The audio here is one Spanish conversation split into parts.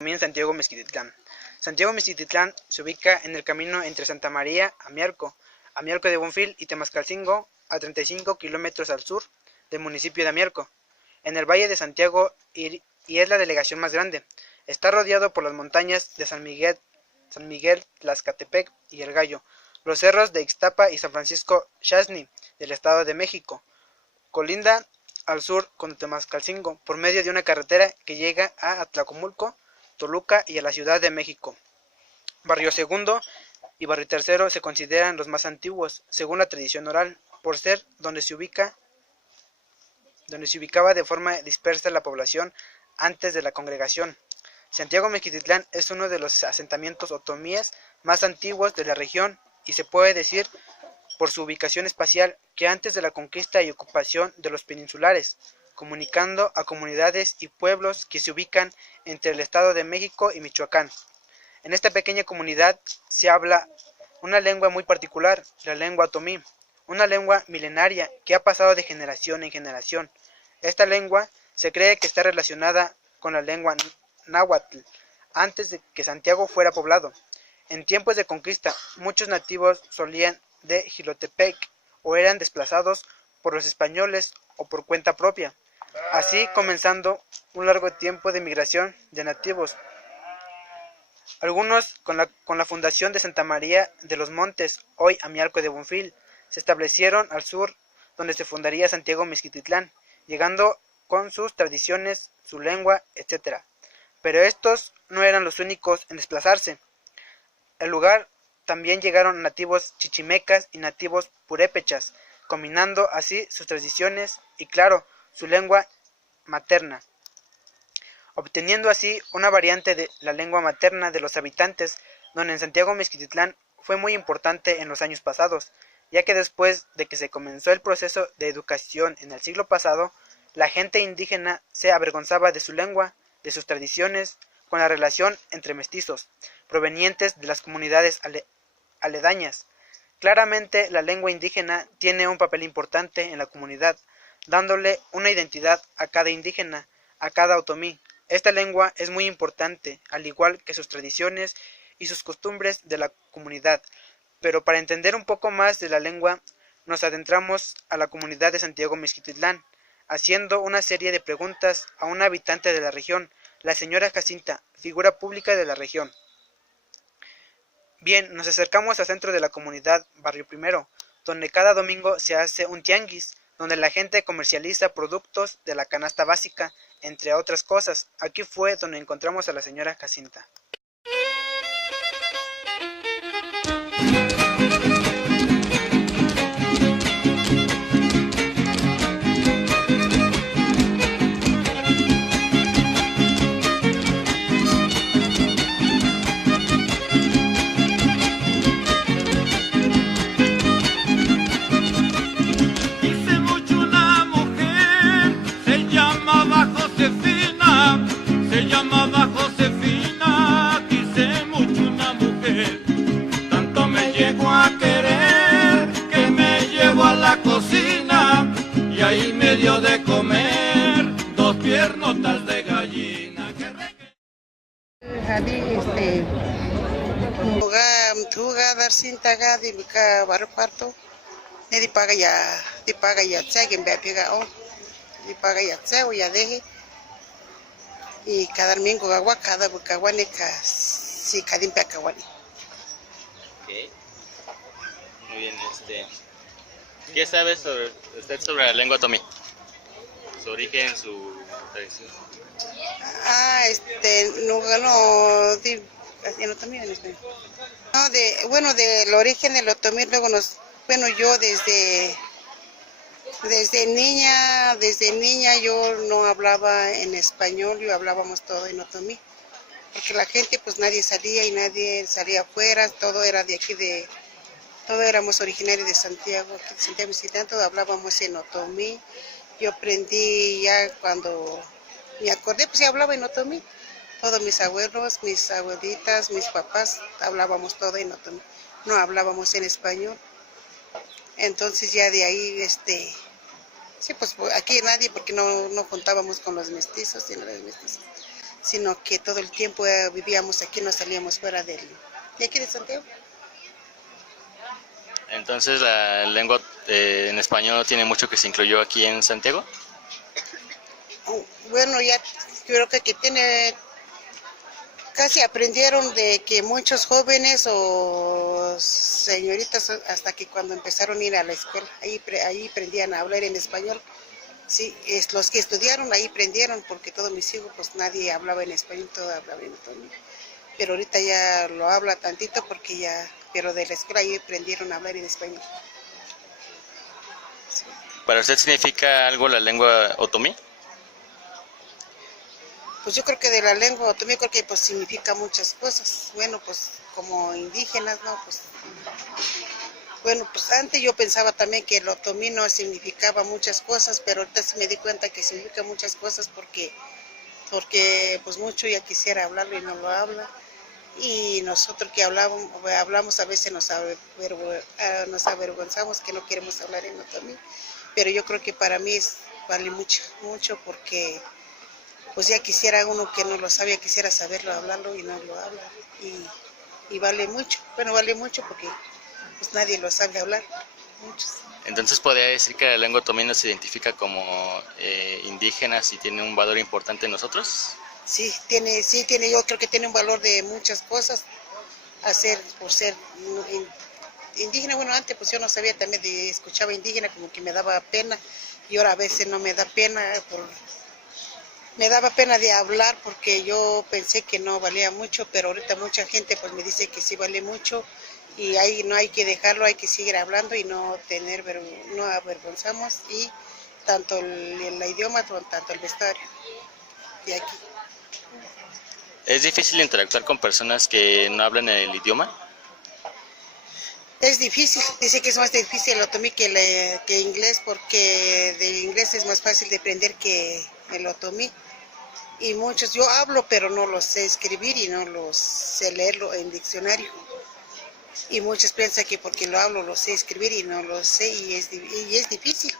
En Santiago Mezquititlán. Santiago Mezquititlán se ubica en el camino entre Santa María, Amiarco de Bonfil y Temascalcingo, a 35 kilómetros al sur del municipio de Amiarco, en el Valle de Santiago, y es la delegación más grande. Está rodeado por las montañas de San Miguel, Tlaxcatepec y El Gallo, los cerros de Ixtapa y San Francisco Xasni del Estado de México. Colinda al sur con Temascalcingo por medio de una carretera que llega a Atlacomulco, Toluca y a la Ciudad de México. Barrio Segundo y Barrio Tercero se consideran los más antiguos, según la tradición oral, por ser donde se ubicaba de forma dispersa la población antes de la congregación. Santiago Mezquititlán es uno de los asentamientos otomíes más antiguos de la región y se puede decir por su ubicación espacial que antes de la conquista y ocupación de los peninsulares, comunicando a comunidades y pueblos que se ubican entre el Estado de México y Michoacán. En esta pequeña comunidad se habla una lengua muy particular, la lengua otomí, una lengua milenaria que ha pasado de generación en generación. Esta lengua se cree que está relacionada con la lengua náhuatl, antes de que Santiago fuera poblado. En tiempos de conquista, muchos nativos solían de Jilotepec o eran desplazados por los españoles o por cuenta propia, así comenzando un largo tiempo de migración de nativos. Algunos con la fundación de Santa María de los Montes, hoy Amiarco de Bonfil, se establecieron al sur, donde se fundaría Santiago Mezquititlán, llegando con sus tradiciones, su lengua, etc. Pero estos no eran los únicos en desplazarse. El lugar también llegaron nativos chichimecas y nativos purépechas, combinando así sus tradiciones y, claro, su lengua materna, obteniendo así una variante de la lengua materna de los habitantes, donde en Santiago Mezquititlán fue muy importante en los años pasados, ya que después de que se comenzó el proceso de educación en el siglo pasado, la gente indígena se avergonzaba de su lengua, de sus tradiciones, con la relación entre mestizos, provenientes de las comunidades aledañas. Claramente la lengua indígena tiene un papel importante en la comunidad, dándole una identidad a cada indígena, a cada otomí. Esta lengua es muy importante, al igual que sus tradiciones y sus costumbres de la comunidad. Pero para entender un poco más de la lengua, nos adentramos a la comunidad de Santiago Mezquititlán, haciendo una serie de preguntas a una habitante de la región, la señora Jacinta, figura pública de la región. Bien, nos acercamos al centro de la comunidad, Barrio Primero, donde cada domingo se hace un tianguis, donde la gente comercializa productos de la canasta básica, entre otras cosas. Aquí fue donde encontramos a la señora Jacinta. Y ahí me dio de comer 2 piernotas de gallina. Tuga dar cinta gadi bika baru parto ne di paga ya tse que me pega o di paga ya tse o ya deje y cada domingo agua cada bucaguane ka si kadim pecawani. Okay. Muy bien, ¿qué sabe usted sobre la lengua otomí? Su origen, su tradición. No di en otomí en español. No, bueno, del origen del otomí luego yo desde niña yo no hablaba en español, yo hablábamos todo en otomí, porque la gente pues nadie salía afuera, todo era de aquí todos éramos originarios de Santiago, aquí de Santiago Mezquititlán, todos hablábamos en otomí. Yo aprendí ya cuando me acordé, pues ya hablaba en otomí. Todos mis abuelos, mis abuelitas, mis papás, hablábamos todo en otomí. No hablábamos en español. Entonces ya de ahí, sí, pues aquí nadie, porque no contábamos con los mestizos, y no los mestizos. sino que todo el tiempo vivíamos aquí, no salíamos fuera de aquí de Santiago. Entonces, la lengua en español no tiene mucho que se incluyó aquí en Santiago. Bueno, ya creo que tiene, casi aprendieron de que muchos jóvenes o señoritas, hasta que cuando empezaron a ir a la escuela, ahí aprendían a hablar en español. Sí, los que estudiaron ahí aprendieron, porque todos mis hijos, pues nadie hablaba en español, todo hablaba en español. Pero ahorita ya lo habla tantito porque ya, pero de la escuela ahí aprendieron a hablar en español. Sí. ¿Para usted significa algo la lengua otomí? Pues yo creo que de la lengua otomí creo que pues significa muchas cosas. Bueno, pues como indígenas, ¿no? Pues bueno, pues antes yo pensaba también que el otomí no significaba muchas cosas, pero ahorita sí me di cuenta que significa muchas cosas porque pues mucho ya quisiera hablarlo y no lo habla. Y nosotros que hablamos a veces nos avergonzamos que no queremos hablar en otomí, pero yo creo que para mí vale mucho porque pues ya quisiera uno que no lo sabía, quisiera saberlo, hablarlo y no lo habla, y vale mucho, bueno, vale mucho porque pues nadie lo sabe hablar, muchos. Entonces, ¿podría decir que la lengua otomí nos identifica como indígenas y tiene un valor importante en nosotros? Sí, tiene, yo creo que tiene un valor de muchas cosas, por ser indígena. Bueno, antes pues yo no sabía, también escuchaba indígena como que me daba pena, y ahora a veces no me da pena, me daba pena de hablar porque yo pensé que no valía mucho, pero ahorita mucha gente pues me dice que sí vale mucho, y ahí no hay que dejarlo, hay que seguir hablando y no avergonzamos, y tanto el idioma, tanto el vestuario de aquí. ¿Es difícil interactuar con personas que no hablan el idioma? Es difícil, dice que es más difícil el otomí que inglés, porque del inglés es más fácil de aprender que el otomí. Y muchos, yo hablo, pero no lo sé escribir y no lo sé leerlo en diccionario. Y muchos piensan que porque lo hablo lo sé escribir y no lo sé, y es difícil.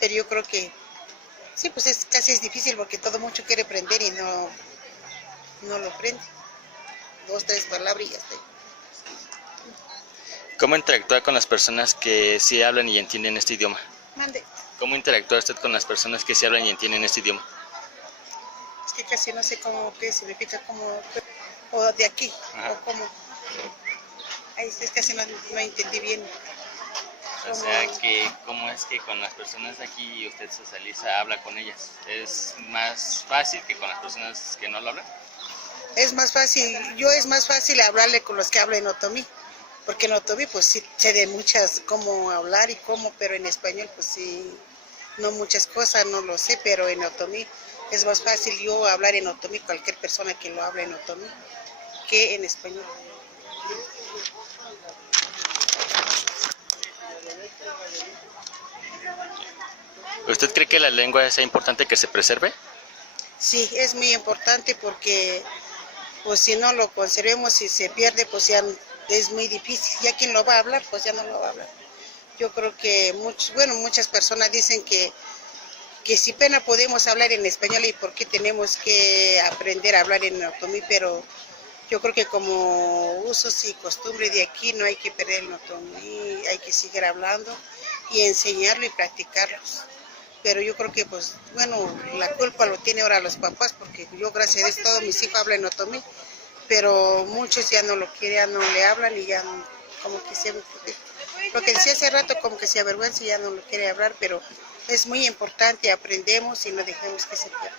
Pero yo creo que sí, pues casi es difícil porque todo mucho quiere aprender y no lo aprende. 2, 3 palabras y ya está. ¿Cómo interactúa con las personas que sí hablan y entienden este idioma? Mande. ¿Cómo interactúa usted con las personas que sí hablan y entienden este idioma? Es que casi no sé qué significa, o de aquí, ajá, o cómo. Ahí es casi no entendí bien. O sea, que ¿cómo es que con las personas aquí usted socializa, habla con ellas? ¿Es más fácil que con las personas que no lo hablan? Es más fácil hablarle con los que hablan otomí, porque en otomí pues sí sé de muchas cómo hablar y cómo, pero en español pues sí, no muchas cosas, no lo sé, pero en otomí es más fácil yo hablar en otomí, cualquier persona que lo hable en otomí, que en español. ¿Usted cree que la lengua sea importante que se preserve? Sí, es muy importante porque pues si no lo conservemos y se pierde, pues ya es muy difícil. Ya quien lo va a hablar, pues ya no lo va a hablar. Yo creo que muchas personas dicen que si pena podemos hablar en español y por qué tenemos que aprender a hablar en otomí, pero yo creo que como usos y costumbres de aquí no hay que perder el otomí, hay que seguir hablando y enseñarlo y practicarlos. Pero yo creo que pues bueno, la culpa lo tiene ahora los papás, porque yo gracias a Dios todos mis hijos hablan otomí, pero muchos ya no lo quieren, ya no le hablan y ya como que lo que decía hace rato, como que se avergüenza y ya no lo quiere hablar, pero es muy importante, aprendemos y no dejemos que se pierda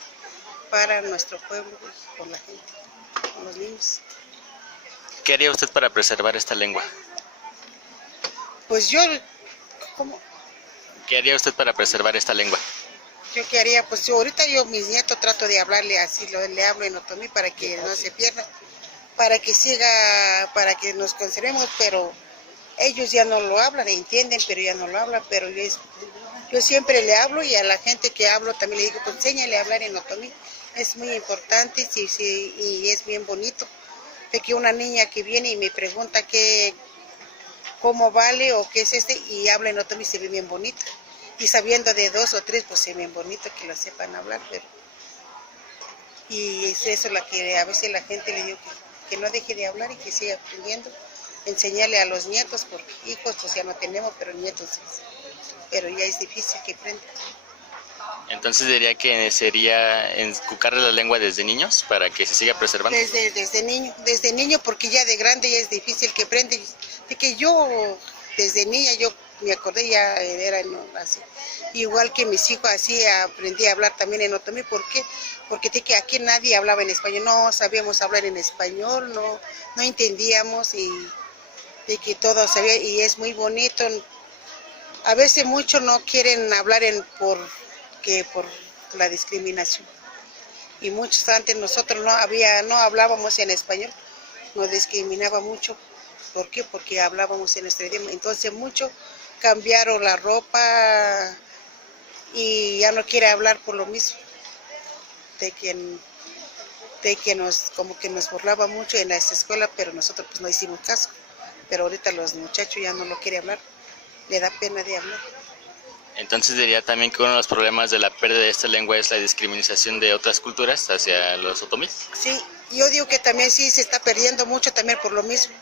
para nuestro pueblo y con la gente, con los niños. ¿Qué haría usted para preservar esta lengua? Pues yo, ¿cómo? ¿Qué haría usted para preservar esta lengua? Yo qué haría, pues ahorita mis nietos trato de hablarle así, le hablo en otomí para que no se pierda, para que siga, para que nos conservemos, pero ellos ya no lo hablan, entienden, pero ya no lo hablan, pero yo siempre le hablo, y a la gente que hablo también le digo, pues enséñale a hablar en otomí, es muy importante, sí, y es bien bonito, de que una niña que viene y me pregunta cómo vale o qué es y habla en otomí, se ve bien bonito. Y sabiendo de 2 o 3, pues se ve bien bonito que lo sepan hablar, pero Y es eso la que a veces la gente le digo que no deje de hablar y que siga aprendiendo, enseñarle a los nietos, porque hijos pues ya no tenemos, pero nietos sí. Pero ya es difícil que aprendan. Entonces diría que sería inculcarle la lengua desde niños para que se siga preservando. Desde niño, porque ya de grande ya es difícil que aprenda. De que yo, desde niña, yo me acordé, ya era así. Igual que mis hijos, así aprendí a hablar también en otomí. ¿Por qué? Porque de que aquí nadie hablaba en español, no sabíamos hablar en español, no entendíamos, y de que todo sabía, y es muy bonito. A veces muchos no quieren hablar por la discriminación. Y muchos antes nosotros no hablábamos en español, nos discriminaba mucho. ¿Por qué? Porque hablábamos en nuestro idioma. Entonces muchos cambiaron la ropa y ya no quiere hablar por lo mismo. De que como que nos burlaba mucho en las escuelas, pero nosotros pues no hicimos caso. Pero ahorita los muchachos ya no lo quieren hablar, le da pena de hablar. Entonces diría también que uno de los problemas de la pérdida de esta lengua es la discriminación de otras culturas hacia los otomíes. Sí, yo digo que también sí se está perdiendo mucho también por lo mismo.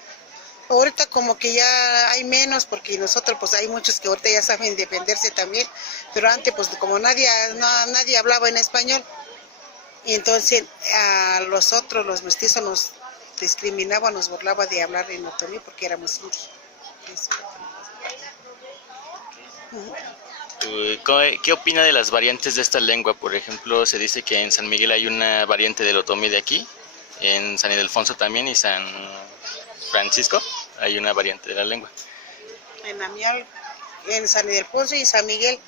Ahorita como que ya hay menos, porque nosotros pues hay muchos que ahorita ya saben defenderse también, pero antes pues como nadie hablaba en español, y entonces a los mestizos nos discriminaban, nos burlaba de hablar en otomí porque éramos indios. ¿Qué opina de las variantes de esta lengua? Por ejemplo, se dice que en San Miguel hay una variante del otomí de aquí, en San Ildefonso también y San Francisco hay una variante de la lengua. En Amial, en San Ildefonso y San Miguel,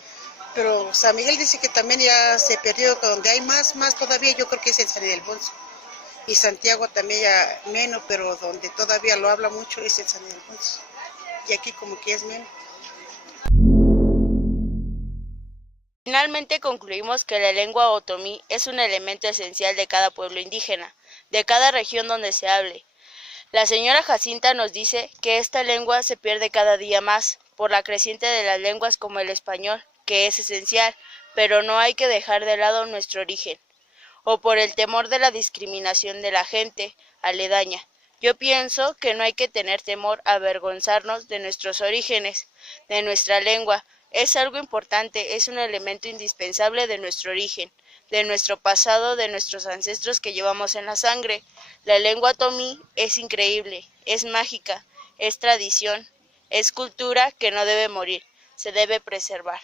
pero San Miguel dice que también ya se perdió, donde hay más todavía yo creo que es en San Ildefonso. Y Santiago también ya menos, pero donde todavía lo habla mucho es en San Ildefonso. Y aquí como que es menos. Finalmente concluimos que la lengua otomí es un elemento esencial de cada pueblo indígena, de cada región donde se hable. La señora Jacinta nos dice que esta lengua se pierde cada día más por la creciente de las lenguas como el español, que es esencial, pero no hay que dejar de lado nuestro origen, o por el temor de la discriminación de la gente aledaña. Yo pienso que no hay que tener temor a avergonzarnos de nuestros orígenes, de nuestra lengua. Es algo importante, es un elemento indispensable de nuestro origen, de nuestro pasado, de nuestros ancestros que llevamos en la sangre. La lengua otomí es increíble, es mágica, es tradición, es cultura que no debe morir, se debe preservar.